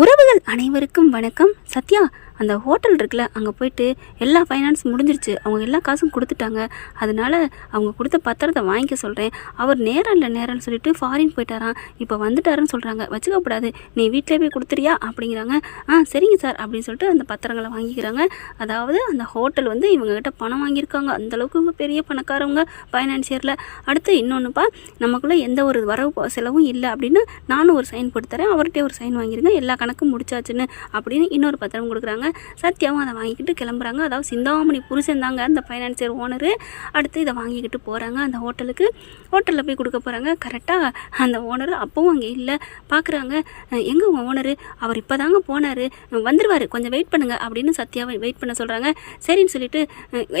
உறவுகள் அனைவருக்கும் வணக்கம். சத்யா, அந்த ஹோட்டல் இருக்குல்ல, அங்கே போயிட்டு எல்லா ஃபைனான்ஸ் முடிஞ்சிருச்சு. அவங்க எல்லா காசும் கொடுத்துட்டாங்க. அதனால அவங்க கொடுத்த பத்திரத்தை வாங்கிக்க சொல்கிறேன். அவர் நேரம்னு சொல்லிட்டு ஃபாரின் போயிட்டாராம். இப்போ வந்துட்டாருன்னு சொல்கிறாங்க. வச்சுக்கப்படாது, நீ வீட்டிலே போய் கொடுத்துறியா அப்படிங்கிறாங்க. சரிங்க சார் அப்படின்னு சொல்லிட்டு அந்த பத்திரங்களை வாங்கிக்கிறாங்க. அதாவது அந்த ஹோட்டல் வந்து இவங்ககிட்ட பணம் வாங்கியிருக்காங்க. அந்தளவுக்கு பெரிய பணக்காரவங்க ஃபைனான்சியரில். அடுத்து இன்னொன்றுப்பா, நமக்குள்ளே எந்த ஒரு வரவு செலவும் இல்லை அப்படின்னு நானும் ஒரு சைன் போட்டு தரேன், அவர்கிட்டே ஒரு சைன் வாங்கிருங்க, எல்லா கணக்கும் முடிச்சாச்சுன்னு அப்படின்னு இன்னொரு பத்திரம் கொடுக்குறாங்க. சத்யாவும் அதை வாங்கிக்கிட்டு கிளம்புறாங்க. அதாவது சிந்தாமணி புருஷன் தாங்க அந்த ஃபைனான்சியர் ஓனரு. அடுத்து இதை வாங்கிக்கிட்டு போகிறாங்க அந்த ஹோட்டலுக்கு. ஹோட்டலில் போய் கொடுக்க போகிறாங்க. கரெக்டாக அந்த ஓனர் அப்பவும் அங்கே இல்லை. பார்க்குறாங்க, எங்கே உங்கள் ஓனரு? அவர் இப்போ தாங்க போனார், வந்துடுவார், கொஞ்சம் வெயிட் பண்ணுங்கள் அப்படின்னு சத்யாவை வெயிட் பண்ண சொல்கிறாங்க. சரின்னு சொல்லிட்டு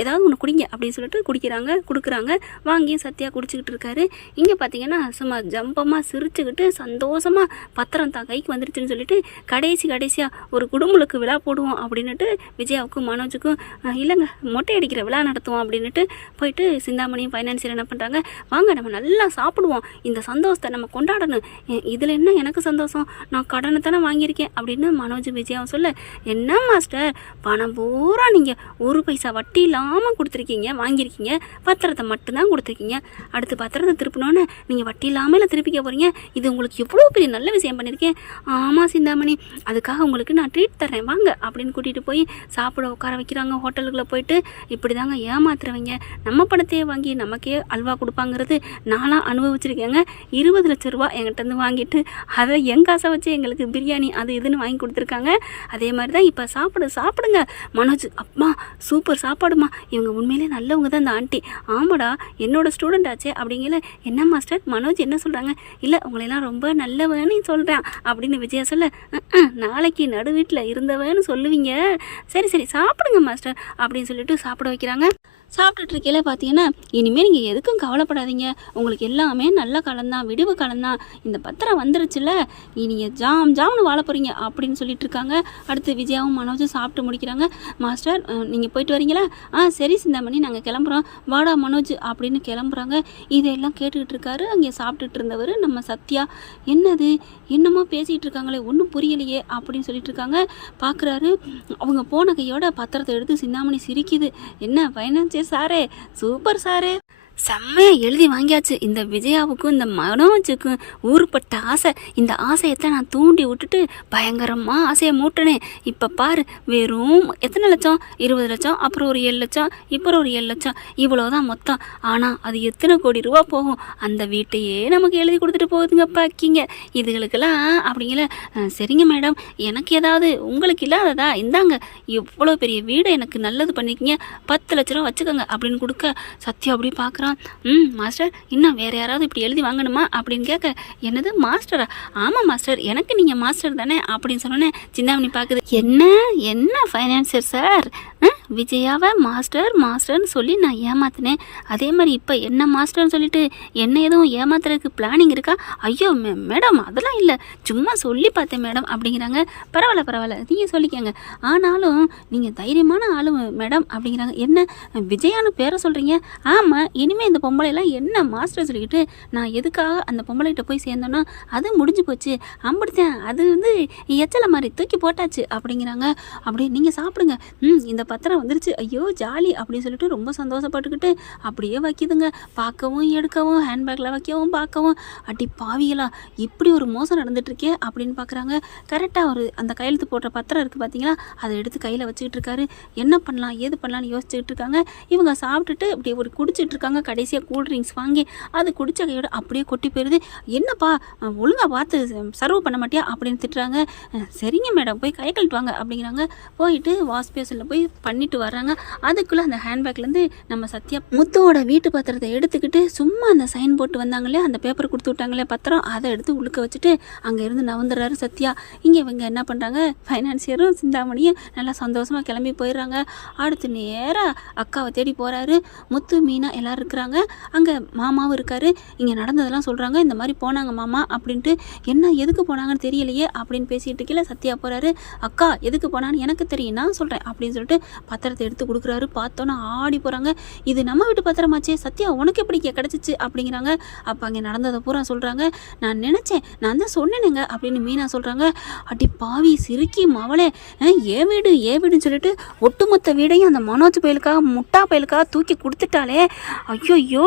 ஏதாவது ஒன்று குடிங்க அப்படின்னு சொல்லிட்டு கொடுக்குறாங்க. வாங்கி சத்யா குடிச்சிக்கிட்டு இருக்காரு. இங்கே பார்த்தீங்கன்னா சும்மா ஜம்பமாக சிரிச்சுக்கிட்டு சந்தோஷமாக பத்திரம் தான் கைக்கு வந்துருச்சுன்னு சொல்லிட்டு கடைசியாக ஒரு குடும்பலுக்கு விழா போடுவோம் அப்படின்னுட்டு விஜயாவுக்கும் மனோஜுக்கும், இல்லைங்க மொட்டை அடிக்கிற விழா நடத்துவோம் அப்படின்னுட்டு போயிட்டு சிந்தாமணியும் ஃபைனான்சியர் என்ன பண்ணுறாங்க, வாங்க நம்ம நல்லா சாப்பிடுவோம், இந்த சந்தோஷத்தை நம்ம கொண்டாடணும், இதில் என்ன எனக்கு சந்தோஷம், நான் கடனை தானே வாங்கியிருக்கேன் அப்படின்னு மனோஜ் விஜயாவும் சொல்ல, என்ன மாஸ்டர் பணம் பூரா நீங்கள் ஒரு பைசா வட்டி இல்லாமல் வாங்கியிருக்கீங்க, பத்திரத்தை மட்டும்தான் கொடுத்துருக்கீங்க, அடுத்து பத்திரத்தை திருப்பினோன்னு நீங்கள் வட்டி இல்லாமல் திருப்பிக்க போகிறீங்க, இது உங்களுக்கு எவ்வளோ பெரிய நல்ல விஷயம் பண்ணியிருக்கேன். ஆமாம் சிந்தாமணி, அதுக்காக உங்களுக்கு நான் ட்ரீட் தரேன் வாங்க அப்படின்னு கூட்டிகிட்டு போய் சாப்பிட உட்கார வைக்கிறாங்க. ஹோட்டலுக்குள்ளே போயிட்டு இப்படி தாங்க ஏமாத்துறவங்க. நம்ம பணத்தையே வாங்கி நமக்கே அல்வா கொடுப்பாங்கிறது நானாக அனுபவிச்சிருக்கேங்க. 20 லட்ச ரூபா என்கிட்டருந்து வாங்கிட்டு அதை என் காசை வச்சு எங்களுக்கு பிரியாணி அது இதுன்னு வாங்கி கொடுத்துருக்காங்க. அதே மாதிரி தான் இப்போ சாப்பிடுங்க மனோஜ், அப்பா சூப்பர் சாப்பாடுமா, இவங்க உண்மையிலே நல்லவங்க தான் இந்த ஆண்டி. ஆமாடா என்னோட ஸ்டூடெண்ட் ஆச்சே அப்படிங்கல. என்ன மாஸ்டர் மனோஜ் என்ன சொல்கிறாங்க? இல்லை உங்களையெல்லாம் ரொம்ப நல்லவன்னு சொல்கிறேன் அப்படின்னு விஜயா சொல்ல, நாளைக்கு நடு வீட்டில் இருந்தவன்னு சொல்லுவீங்க, சரி சாப்பிடுங்க மாஸ்டர் அப்படின்னு சொல்லிட்டு சாப்பிட வைக்கிறாங்க. சாப்பிட்டுட்டு இருக்கையில பார்த்தீங்கன்னா, இனிமேல் நீங்கள் எதுக்கும் கவலைப்படாதீங்க, உங்களுக்கு எல்லாமே நல்ல காலம்தான், விடுவு காலம்தான், இந்த பத்திரம் வந்துருச்சுல்ல, நீங்கள் ஜாம்னு வாழ போகிறீங்க அப்படின்னு சொல்லிட்டு இருக்காங்க. அடுத்து விஜயாவும் மனோஜும் சாப்பிட்டு முடிக்கிறாங்க. மாஸ்டர் நீங்கள் போயிட்டு வரீங்களா? சரி சிந்தாமணி நாங்கள் கிளம்புறோம், வாடா மனோஜ் அப்படின்னு கிளம்புறாங்க. இதையெல்லாம் கேட்டுக்கிட்டு இருக்காரு அங்கே சாப்பிட்டுட்டு இருந்தவர் நம்ம சத்யா. என்னமோ பேசிகிட்டு இருக்காங்களே, ஒன்றும் புரியலையே அப்படின்னு சொல்லிட்டு இருக்காங்க. பார்க்குறாரு, அவங்க போன கையோட பத்திரத்தை எடுத்து சிந்தாமணி சிரிக்குது. என்ன ஃபைனான்ஸ் சாரே, சூப்பர் சாரே, செம்மையாக எழுதி வாங்கியாச்சு. இந்த விஜயாவுக்கும் இந்த மனோஜுக்கும் ஊருப்பட்ட ஆசை, இந்த ஆசையத்தை நான் தூண்டி விட்டுட்டு பயங்கரமாக ஆசையை மூட்டினேன். இப்போ பாரு, வெறும் எத்தனை லட்சம்? 20 லட்சம், அப்புறம் ஒரு 7 லட்சம், இப்போ ஒரு 7 லட்சம், இவ்வளோதான் மொத்தம். ஆனால் அது எத்தனை கோடி ரூபா போகும்? அந்த வீட்டையே நமக்கு எழுதி கொடுத்துட்டு போகுதுங்க பாக்கிங்க இதுகளுக்கெல்லாம் அப்படிங்கல. சரிங்க மேடம், எனக்கு ஏதாவது உங்களுக்கு இல்லாததா, இந்தாங்க எவ்வளோ பெரிய வீடை எனக்கு நல்லது பண்ணிக்கிங்க, 10 லட்ச ரூபா வச்சுக்கோங்க அப்படின்னு கொடுக்க, சத்யா அப்படி பார்க்குறான். மாஸ்டர் இன்னும் வேறு யாராவது இப்படி எழுதி வாங்கணுமா அப்படின்னு கேட்க, என்னது மாஸ்டரா? ஆமாம் மாஸ்டர், எனக்கு நீங்கள் மாஸ்டர் தானே அப்படின்னு சொன்னோன்னே சிந்தாமணி பார்க்குது. என்ன ஃபைனான்சியர் சார், விஜயாவை மாஸ்டர்னு சொல்லி நான் ஏமாத்தினேன், அதே மாதிரி இப்போ என்ன மாஸ்டர்னு சொல்லிட்டு என்ன எதுவும் ஏமாத்துறதுக்கு பிளானிங் இருக்கா? ஐயோ மேடம் அதெல்லாம் இல்லை, சும்மா சொல்லி பார்த்தேன் மேடம் அப்படிங்கிறாங்க. பரவாயில்ல நீங்கள் சொல்லிக்கங்க, ஆனாலும் நீங்கள் தைரியமான ஆளு மேடம் அப்படிங்கிறாங்க. என்ன விஜயான்னு பேரை சொல்கிறீங்க? ஆமாம், இனிமேல் இந்த பொம்பளைலாம் என்ன மாஸ்டர் சொல்லிக்கிட்டு நான் எதுக்காக அந்த பொம்பளைகிட்ட போய் சேர்ந்தோன்னா அது முடிஞ்சு போச்சு, அம்பிடித்தேன், அது வந்து எச்சலை மாதிரி தூக்கி போட்டாச்சு அப்படிங்கிறாங்க. அப்படியே நீங்கள் சாப்பிடுங்க, இந்த பத்திரம் வந்துருச்சு, ஐயோ ஜாலி அப்படின்னு சொல்லிட்டு ரொம்ப சந்தோஷப்பட்டுக்கிட்டு அப்படியே வைக்கிதுங்க. பார்க்கவும் எடுக்கவும், ஹேண்ட்பேக்கில் வைக்கவும் பார்க்கவும், அடி பாவிகளா இப்படி ஒரு மோசம் நடந்துட்டுருக்கே அப்படின்னு பார்க்குறாங்க. கரெக்டாக ஒரு அந்த கையெழுத்து போடுற பத்திரம் இருக்குது பார்த்தீங்களா, அதை எடுத்து கையில் வச்சுக்கிட்டு இருக்காரு. என்ன பண்ணலாம் ஏது பண்ணலான்னு யோசிச்சுக்கிட்டு இருக்காங்க. இவங்க சாப்பிட்டுட்டு அப்படியே ஒரு குடிச்சிட்டு இருக்காங்க. கடைசியாக கூல்ட்ரிங்க்ஸ் வாங்கி அது குடிச்ச கையோட அப்படியே கொட்டி போயிடுது. என்னப்பா ஒழுங்காக பார்த்து சர்வ் பண்ண மாட்டியா அப்படின்னு திட்டுறாங்க. சரிங்க மேடம் போய் கை கழுவிட்டு வாங்க அப்படிங்கிறாங்க. போயிட்டு வாஷ் பேஷனில் போய் பண்ணிட்டு வர்றாங்க. அதுக்குள்ளே அந்த ஹேண்ட்பேக்லேருந்து நம்ம சத்யா முத்துவோட வீட்டு பத்திரத்தை எடுத்துக்கிட்டு சும்மா அந்த சைன் போட்டு வந்தாங்களே, அந்த பேப்பர் கொடுத்து விட்டாங்களே பத்திரம், அதை எடுத்து உழுக்க வச்சுட்டு அங்கேருந்து நவந்துடுறாரு சத்யா. இங்கே இவங்க என்ன பண்ணுறாங்க, ஃபைனான்சியரும் சிந்தாமணியும் நல்லா சந்தோஷமாக கிளம்பி போயிடுறாங்க. அடுத்து நேராக அக்காவை தேடி போகிறாரு. முத்து மீனா எல்லோரும் இருக்கிறாங்க. அங்கே மாமாவும் இருக்கார். இங்கே நடந்ததெல்லாம் சொல்கிறாங்க. இந்த மாதிரி போனாங்க மாமா அப்படின்ட்டு. என்ன எதுக்கு போனாங்கன்னு தெரியலையே அப்படின்னு பேசிகிட்டு இருக்கல சத்யா போகிறாரு. அக்கா எதுக்கு போனான்னு எனக்கு தெரியும், நான் சொல்கிறேன் அப்படின்னு சொல்லிட்டு பத்திரத்தை எடுத்து கொடுக்குறாரு. பார்த்தோன்னா ஆடி போகிறாங்க. இது நம்ம வீட்டு பத்திரமாச்சே, சத்யா உனக்கு எப்படி கிடச்சிச்சு அப்படிங்கிறாங்க. அப்போ அங்கே நடந்ததை பூரா சொல்கிறாங்க. நான் நினச்சேன், நான் தான் சொன்னேனுங்க அப்படின்னு மீனா சொல்கிறாங்க. அடி பாவி சிரிக்கி மவளே, ஏன் வீடுன்னு சொல்லிட்டு ஒட்டுமொத்த வீடையும் அந்த மனோஜ் பயலுக்காக முட்டா பயலுக்காக தூக்கி கொடுத்துட்டாலே. ஐயோ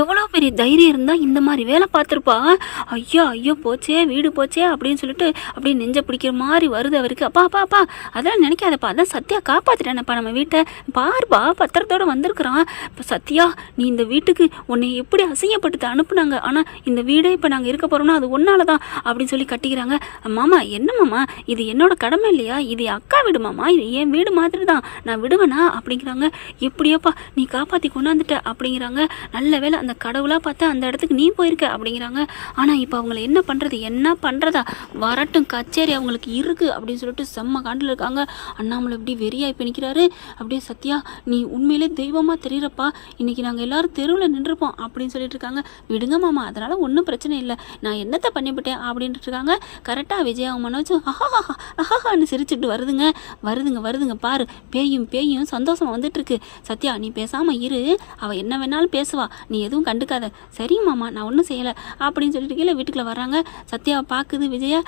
எவ்வளோ பெரிய தைரியம் இருந்தால் இந்த மாதிரி வேலை பார்த்துருப்பா. ஐயோ போச்சே வீடு போச்சே அப்படின்னு சொல்லிட்டு அப்படியே நெஞ்ச பிடிக்கிற மாதிரி வருது அவருக்கு. அப்பா அதெல்லாம் நினைக்காதப்பா, அதான் சத்யா காப்பாற்றிட்டேனப்பா நம்ம வீட்டை. பாருப்பா பத்திரத்தோடு வந்திருக்கிறான். இப்போ சத்யா நீ இந்த வீட்டுக்கு உன்னை எப்படி அசிங்கப்பட்டு அனுப்புனாங்க, ஆனால் இந்த வீடே இப்போ நாங்கள் இருக்க போகிறோம்னா அது ஒன்னால தான் அப்படின்னு சொல்லி கட்டிக்கிறாங்க. மாமா என்ன மாமா, இது என்னோட கடமை இல்லையா, இது அக்கா வீடு மாமா, இது என் வீடு மாதிரி தான், நான் விடுவேனா அப்படிங்கிறாங்க. எப்படியோப்பா நீ காப்பாற்றி கொண்டாந்துட்ட அப்படிங்கிறாங்க. நல்ல வேலை அந்த கடவுளாக பார்த்தா அந்த இடத்துக்கு நீ போயிருக்க அப்படிங்கிறாங்க. ஆனால் இப்போ அவங்கள என்ன பண்ணுறதா, வரட்டும் கச்சேரி அவங்களுக்கு இருக்குது அப்படின்னு சொல்லிட்டு செம்ம காண்டில் இருக்காங்க. அண்ணாமலை இப்படி வெறியாய் பிணிக்கிறாரு. அப்படியே சத்யா நீ உண்மையிலே தெய்வமாக தெரியுறப்பா, இன்றைக்கி நாங்கள் எல்லோரும் தெருவில் நின்றுப்போம் அப்படின்னு சொல்லிட்டு இருக்காங்க. விடுங்க மாமா, அதனால் ஒன்றும் பிரச்சனை இல்லை, நான் என்னத்தை பண்ணிவிட்டேன் அப்படின்ட்டு இருக்காங்க. கரெக்டாக விஜயா மனோஜ் அஹான்னு சிரிச்சுட்டு வருதுங்க பாரு, பேயும் சந்தோஷமாக வந்துட்டுருக்கு. சத்யா நீ பேசாமல் இரு, அவள் என்ன வேணாலும் பேசுவா, நீ எதுவும் கண்டுக்காத. சரி மாமா நான் ஒன்றும் செய்யலை அப்படின்னு சொல்லிட்டு கீழே வீட்டுக்குள்ளே வர்றாங்க. சத்யாவை பார்க்குது விஜயா.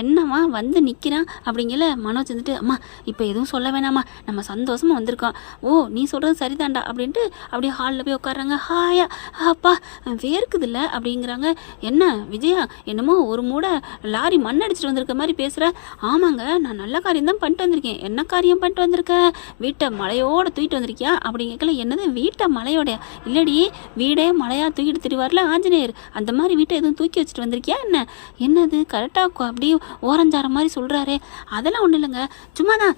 என்னம்மா வந்து நிற்கிறான் அப்படிங்கல. மனோஜ் வந்துட்டு அம்மா இப்போ எதுவும் சொல்ல வேணாம்மா, நம்ம சந்தோஷமாக வந்திருக்கோம். ஓ நீ சொல்கிறது சரிதாண்டா அப்படின்ட்டு அப்படியே ஹாலில் போய் உட்காடுறாங்க. ஹாயா அப்பா வேர்க்குதில்ல அப்படிங்கிறாங்க. என்ன விஜயா என்னமோ ஒரு மூடை லாரி மண் அடிச்சுட்டு வந்திருக்க மாதிரி பேசுகிற. ஆமாங்க நான் நல்ல காரியம் தான் பண்ணிட்டு வந்திருக்கேன். என்ன காரியம் பண்ணிட்டு வந்திருக்கேன், வீட்டை மலையோடு தூக்கிட்டு வந்திருக்கியா அப்படிங்கல. என்னது வீட்டை மலையோடைய இல்லடி, வீடே மலையாக தூக்கிட்டு திரிவார்ல ஆஞ்சநேயர், அந்த மாதிரி வீட்டை எதுவும் தூக்கி வச்சுட்டு வந்திருக்கியா என்னது கரெக்டாக அப்படியே ஓரஞ்சார மாதிரி சொல்கிறாரே. அதெல்லாம் ஒன்றும் இல்லைங்க, சும்மா தான்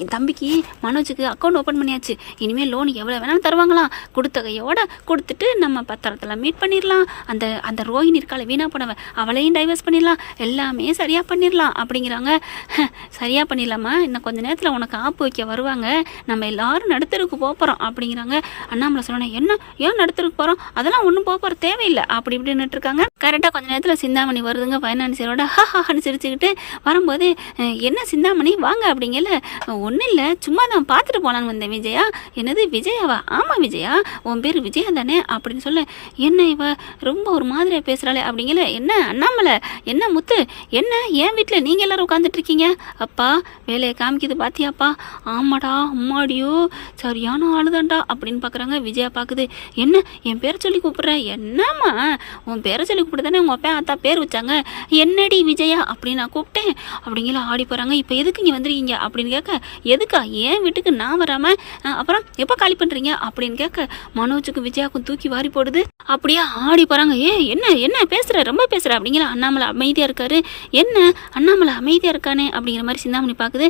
என் தம்பிக்கு மனோஜுக்கு அக்கௌண்ட் ஓப்பன் பண்ணியாச்சு. இனிமேல் லோன் எவ்வளோ வேணாலும் தருவாங்களாம். கொடுத்த கையோட கொடுத்துட்டு நம்ம பத்திரத்தில் மீட் பண்ணிடலாம். அந்த ரோஹினி இருக்கால வீணா போனவன், அவளையும் டைவர்ஸ் பண்ணிடலாம், எல்லாமே சரியாக பண்ணிடலாம் அப்படிங்கிறாங்க. சரியாக பண்ணிடலாமா, இன்னும் கொஞ்சம் நேரத்தில் உனக்கு ஆப்பு வைக்க வருவாங்க, நம்ம எல்லாரும் நடுத்தருக்கு போகிறோம் அப்படிங்கிறாங்க. அண்ணாமலை சொன்னேன் என்ன ஏன் நடுத்தருக்கு போகிறோம், அதெல்லாம் ஒன்றும் போகிற தேவையில்லை அப்படி இப்படின்னுட்டு இருக்காங்க. கரெக்டாக கொஞ்சம் நேரத்தில் சிந்தாமணி வருதுங்க. ஃபைனான்சியரோட ஹான்னு சிரிச்சுக்கிட்டு வரும்போது என்ன சிந்தாமணி வாங்க அப்படிங்கல. ஒன்றும் இல்லை சும்மா தான் பார்த்துட்டு போகலான்னு வந்தேன். விஜயா என்னது விஜயாவா, ஆமாம் விஜயா உன் பேர் விஜயா தானே அப்படின்னு சொல்ல. என்ன இவ ரொம்ப ஒரு மாதிரியாக பேசுகிறாளே அப்படிங்கல. என்ன அண்ணாமலை என்ன முத்து என்ன என் வீட்டில் நீங்கள் எல்லோரும் உட்காந்துட்டு இருக்கீங்க, அப்பா வேலையை காமிக்குது பார்த்தியாப்பா. ஆமாடா அம்மாடியோ சரியான ஆளுதாண்டா அப்படின்னு பார்க்குறாங்க. விஜயா பார்க்குது. என்ன என் பேரை சொல்லி கூப்பிட்ற, என்னம்மா உன் பேரை சொல்லி கூப்பிட்டு தானே உங்கள் அப்பா அத்தா பேர் வச்சாங்க, என்னடி விஜயா அப்படின்னு நான் கூப்பிட்டேன் அப்படிங்கிற ஆடி போகிறாங்க. இப்போ எதுக்கு இங்கே வந்துருக்கீங்க அப்படின்னு கேட்க. எதுக்கா என் வீட்டுக்கு நான் வராமல் அப்புறம் எப்போ காலி பண்ணுறீங்க அப்படின்னு கேட்க. மனோஜுக்கு விஜயாவுக்கும் தூக்கி வாரி போடுது. அப்படியே ஆடி போகிறாங்க. என்ன பேசுகிற ரொம்ப பேசுகிற அப்படிங்கிற. அண்ணாமலை அமைதியாக இருக்காரு. என்ன அண்ணாமலை அமைதியாக இருக்கானே அப்படிங்கிற மாதிரி சிந்தாமணி பார்க்குது.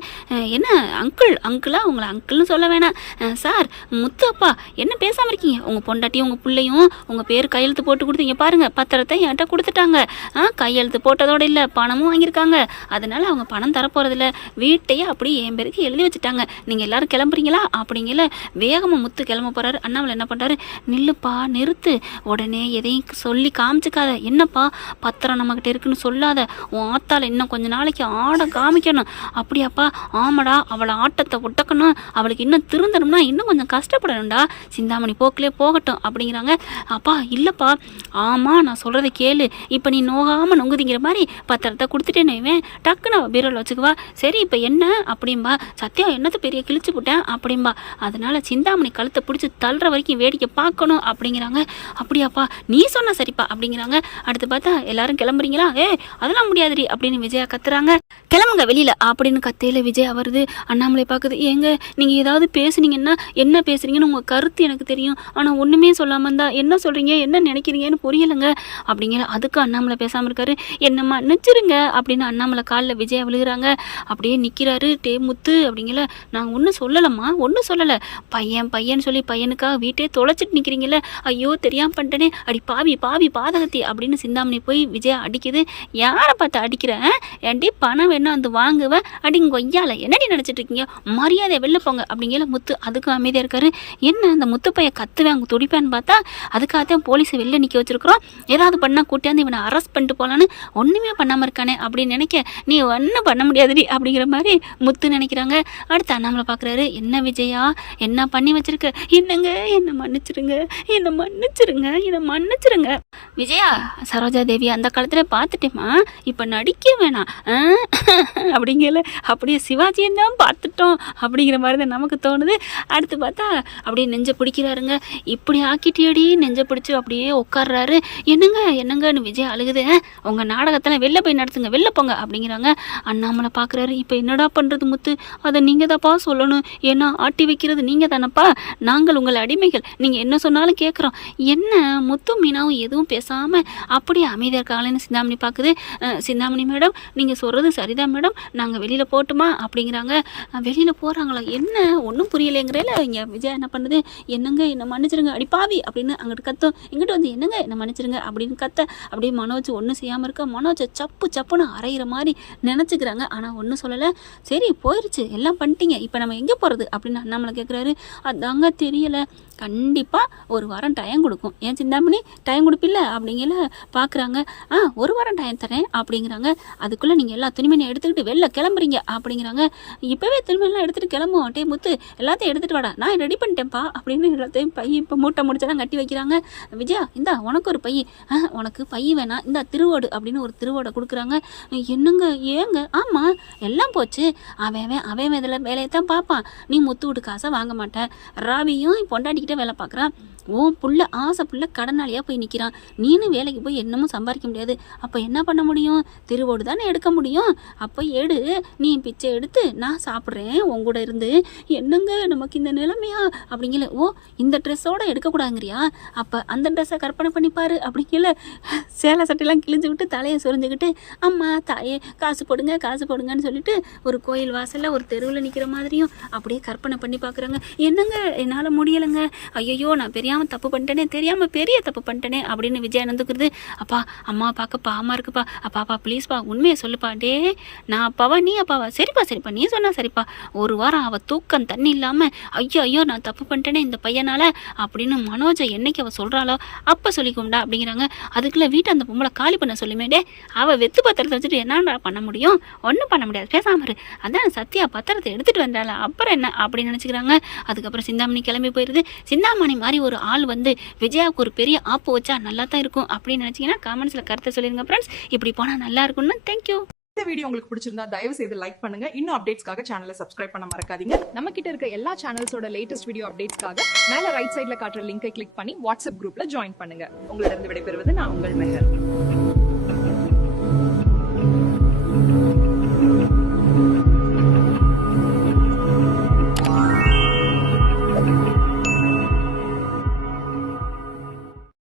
என்ன அங்கிளா உங்களை அங்கிள்னு சொல்ல வேணாம் சார், முத்து அப்பா என்ன பேசாமல் இருக்கீங்க, உங்கள் பொண்டாட்டியும் உங்கள் பிள்ளையும் உங்கள் பேர் கையெழுத்து போட்டு கொடுத்தீங்க பாருங்கள், பத்திரத்தை என்கிட்ட கொடுத்துட்டாங்க. கையெழுத்து போட்டதோடு இல்லை பணமும் வாங்கியிருக்காங்க, அதனால் அவங்க பணம் தரப்போகிறதில்ல, வீட்டையே அப்படியே என் பேருக்கு எழுதி வச்சுட்டாங்க, நீங்கள் எல்லோரும் கிளம்புறீங்களா அப்படிங்கல. வேகமாக முத்து கிளம்ப போகிறாரு. அண்ணாமலை என்ன பண்ணுறாரு, நில்லுப்பா நிறுத்து, உடனே எதையும் சொல்லி காமிச்சிக்காத, என்னப்பா பத்திரம் நம்மக்கிட்ட இருக்குன்னு சொல்லாத, உன் ஆத்தால் இன்னும் கொஞ்ச நாளைக்கு ஆட காமிக்கணும். அப்படியாப்பா, ஆமாடா அவளை ஆட்டத்தை ஒட்டக்கணும், அவளுக்கு இன்னும் திருந்தணும்னா இன்னும் கொஞ்சம் கஷ்டப்படணும்டா, சிந்தாமணி போக்கிலே போகட்டும் அப்படிங்கிறாங்க. அப்பா இல்லைப்பா, ஆமாம் நான் சொல்கிறத கேளு, இப்போ நீ நோகாமல் நொங்குதிங்கிற மாதிரி பத்திரத்தை கொடுத்துட்டேன்னு டக்குன்னு பீரோவில் வச்சுக்குவா. சரி இப்போ என்ன அப்படின்பா. சத்யா என்னத்தை பெரிய கிழிச்சு போட்டேன் அப்படின்பா. அதனால சிந்தாமணி கழுத்தை பிடிச்சி தள்ளுற வரைக்கும் வேடிக்கை பார்க்கணும் அப்படிங்கிறாங்க. அப்படியாப்பா நீ சொன்ன சரிப்பா அப்படிங்கிறாங்க. அடுத்து பார்த்தா எல்லாரும் கிளம்புறீங்களா, அதெல்லாம் முடியாதுடி அப்படின்னு விஜயா கத்துறாங்க. கிளம்புங்க வெளியில அப்படின்னு கத்தையில விஜயா வருது. அண்ணாமலை பார்க்குது. ஏங்க நீங்கள் ஏதாவது பேசுனீங்கன்னா என்ன பேசுறீங்கன்னு உங்கள் கருத்து எனக்கு தெரியும், ஆனால் ஒன்றுமே சொல்லாமல் இருந்தா என்ன சொல்கிறீங்க என்ன நினைக்கிறீங்கன்னு புரியலைங்க அப்படிங்கிற. அதுக்கு அண்ணாமலை பேசாமல் இருக்காரு. என்னம்மா நினச்சிருங்க அப்படின்னு அண்ணாமலை காலில் விஜயா விழுகிறாங்க. அப்படியே நிற்கிறாரு. முத்து அப்படிங்கல. நான் ஒன்றும் சொல்லலம்மா, ஒன்றும் சொல்லலை, பையன் சொல்லி பையனுக்காக வீட்டே தொலைச்சிட்டு நிற்கிறீங்களே, ஐயோ தெரியாமல் பண்ணிட்டேனே, அடி பாவி பாதகத்தி அப்படின்னு சிந்தாமணி போய் விஜயா அடிக்குது. யாரை பார்த்து அடிக்கிறேன், ஏன்டி பணம் வேணும் அந்த வாங்குவேன் அடிங்க கொய்யால, என்னடி நினச்சிட்டு இருக்கீங்க, மரியாதை வெளில போங்க அப்படிங்கிற. முத்து அதுக்கும் அமைதியாக இருக்காரு. என்ன அந்த முத்து பையன் கத்துவேன் அங்கே துடிப்பேன்னு பார்த்தா அதுக்காகத்தான் போலீஸை வெளில நிற்க வச்சிருக்கிறோம், ஏதாவது பண்ணால் கூட்டியாந்து இவனை அரெஸ்ட் பண்ணிட்டு போகலான்னு ஒன்றுமே பண்ணாமல் இருக்கானே அப்படின்னு நினைக்க. நீ ஒன்றும் பண்ண முடியாதுடி அப்படிங்கிற மாதிரி முத்து நினைக்கிறாங்க. அடுத்து அண்ணாமலை பார்க்குறாரு. என்ன விஜயா, என்ன பண்ணி வச்சிருக்க? என்னங்க என்னை மன்னிச்சிருங்க, என்னை மன்னிச்சிருங்க, என்னை மன்னிச்சிருங்க. விஜயா, சரோஜா தேவி அந்த காலத்தில் பார்த்துட்டேம்மா, இப்போ நடிக்க வேணாம் அப்படிங்கல. அப்படியே சிவாஜியை தான் பார்த்துட்டோம் அப்படிங்கிற மாதிரி தான் நமக்கு தோணுது. அடுத்து பார்த்தா அப்படியே நெஞ்சை பிடிக்கிறாருங்க. இப்படி ஆக்கிட்டியடி நெஞ்சை பிடிச்சி அப்படியே உட்கார்றாரு. என்னங்கன்னு விஜய் அழுகுது. உங்கள் நாடகத்தில் வெளில போய் நடத்துங்க, வெளில போங்க அப்படிங்கிறாங்க. அண்ணாமலை பார்க்குறாரு. இப்போ என்னடா பண்ணுறது முத்து, அதை நீங்கள் தான்ப்பா சொல்லணும். ஏன்னா ஆட்டி வைக்கிறது நீங்கள் தானப்பா, நாங்கள் உங்கள் அடிமைகள், நீங்கள் என்ன சொன்னாலும் கேட்குறோம். என்ன முத்து மீனாவும் எதுவும் பேசாமல் அப்படியே அமைதியாக இருக்காங்களேன்னு சிந்தாமணி பார்க்குது. சிந்தாமணி மேடம், நீங்கள் சொல்கிறது சரிதான் மேடம், நாங்கள் வெளியில் போட்டுமா அப்படிங்கிறாங்க. வெளியில் போகிறாங்களா, என்ன ஒன்றும் புரியலைங்கிறல. இங்கே விஜய் என்ன பண்ணுது, என்னங்க என்னை மன்னிச்சிருங்க அடிப்பாவி அப்படின்னு அங்கிட்டு கத்தும். இங்கிட்டு வந்து என்னங்க என்னை மன்னிச்சிருங்க அப்படின்னு கத்த. அப்படியே மனோஜ் ஒன்றும் செய்யாமல் இருக்க. மனோஜை சப்புன்னு அரைகிற மாதிரி நினச்சிக்கிறாங்க. ஆனால் ஒன்றும் சொல்லலை. சரி போயிடுச்சு, எல்லாம் பண்ணிட்டீங்க, இப்போ நம்ம எங்கே போகிறது அப்படின்னு அண்ணாமலை கேட்குறாரு. அதாங்க தெரியலை, கண்டிப்பாக ஒரு வாரம் டைம் கொடுக்கும். ஏன் சிந்தாமணி டைம் கொடுப்பில்ல அப்படிங்கிற பார்க்குறாங்க. ஒரு வாரம் டைம் தரேன் அப்படிங்கிறாங்க. அதுக்குள்ளே நீங்கள் எல்லா துணிமணியும் எடுத்துக்கிட்டு வெளில கிளம்புறீங்க அப்படிங்கிறாங்க. இப்போவே துணிமணிலாம் எடுத்துகிட்டு கிளம்புவோம். டே முத்து, எல்லாத்தையும் எடுத்துகிட்டு வாடா, நான் ரெடி பண்ணிட்டேன்ப்பா அப்படின்னு எல்லாத்தையும் பை இப்போ மூட்டை முடிச்செல்லாம் கட்டி வைக்கிறாங்க. விஜயா, இந்தா உனக்கு ஒரு பை. உனக்கு பை வேணாம், இந்த திருவோடு அப்படின்னு ஒரு திருவோடை கொடுக்குறாங்க. என்னங்க ஏங்க, ஆமாம் எல்லாம் போச்சு, அவன் இதில் வேலையை தான் பார்ப்பான், நீ முத்து வீட்டு காசை வாங்க மாட்டேன். ராவியும் பொண்டாட்டிக்கிட்ட வேலை பார்க்குறான். ஓன் புள்ள ஆசை புள்ள கடனாளியாக போய் நிற்கிறான். நீனும் வேலைக்கு போய் என்னமும் சம்பாதிக்க முடியாது. அப்போ என்ன பண்ண முடியும், திருவோடு தானே எடுக்க முடியும். அப்போ எடு, நீ பிச்சை எடுத்து நான் சாப்பிட்றேன் உங்கூட இருந்து. என்னங்க நமக்கு இந்த நிலைமையா அப்படிங்கல. ஓ, இந்த ட்ரெஸ்ஸோடு எடுக்கக்கூடாதுங்கிறியா, அப்போ அந்த ட்ரெஸ்ஸை கற்பனை பண்ணிப்பாரு அப்படிங்கல. சேலை சட்டையெல்லாம் கிழிஞ்சு விட்டு தலையை சொரிஞ்சுக்கிட்டு, அம்மா தாயே காசு போடுங்கன்னு சொல்லிட்டு ஒரு கோயில் வாசலில் ஒரு தெருவில் நிற்கிற மாதிரியும் அப்படியே கற்பனை பண்ணி பார்க்குறாங்க. என்னங்க என்னால் முடியலைங்க, ஐயோ நான் தப்பு பண்ணிட்டேனே, தெரியாமல் பெரிய தப்பு பண்ணிட்டேனே அப்படின்னு விஜய் நந்துக்குறது. அப்பா அம்மா பார்க்க பாவமாக இருக்குப்பா, அப்பாப்பா ப்ளீஸ்ப்பா உண்மையை சொல்லுப்பா. டே நான் அப்பாவா நீ அப்பாவா? சரிப்பா நீ சொன்னா சரிப்பா. ஒரு வாரம் அவள் தூக்கம் தண்ணி இல்லாமல் ஐயோ நான் தப்பு பண்ணிட்டேனே இந்த பையனால் அப்படின்னு மனோஜை என்னைக்கு அவள் சொல்கிறாளோ அப்போ சொல்லிக்கோண்டா அப்படிங்கிறாங்க. அதுக்குள்ளே வீட்டை அந்த பொம்பளை காலி பண்ண சொல்லுமே. டே அவள் வெத்து பத்திரத்தை வச்சுட்டு என்னடா பண்ண முடியும், ஒன்றும் பண்ண முடியாது, பேசாமரு. அதான் சத்யா பத்திரத்தை எடுத்துகிட்டு வந்தால, அப்புறம் என்ன அப்படின்னு நினச்சிக்கிறாங்க. அதுக்கப்புறம் சிந்தாமணி கிளம்பி போயிடுது. சிந்தாமணி மாதிரி ஒரு ஆள் வந்து விஜயாவுக்கு ஒரு பெரிய ஆப்பு வச்சா நல்லா தான் இருக்கும் அப்படின்னு நினச்சிங்கன்னா கமெண்ட்ஸில் கருத்தை சொல்லிடுங்க ஃப்ரெண்ட்ஸ். இப்படி போனால் நல்லா இருக்கும்னு. தேங்க்யூ. இந்த வீடியோ உங்களுக்கு பிடிச்சிருந்தா தயவு செய்து லைக் பண்ணுங்க. இன்னும் அப்டேட்ஸ்க்காக சேனலை சப்ஸ்கிரைப் பண்ண மறக்காதீங்க. நம்ம கிட்ட இருக்க எல்லா சேனல்ஸோட லேட்டஸ்ட் வீடியோ அப்டேட்ஸ்க்காக மேல ரைட் சைட்ல காட்டுற லிங்கை கிளிக் பண்ணி வாட்ஸ்அப் குரூப்ல ஜாயின் பண்ணுங்க. உங்களிடம் விடைபெறுவது நான் உங்கள் மெஹர்.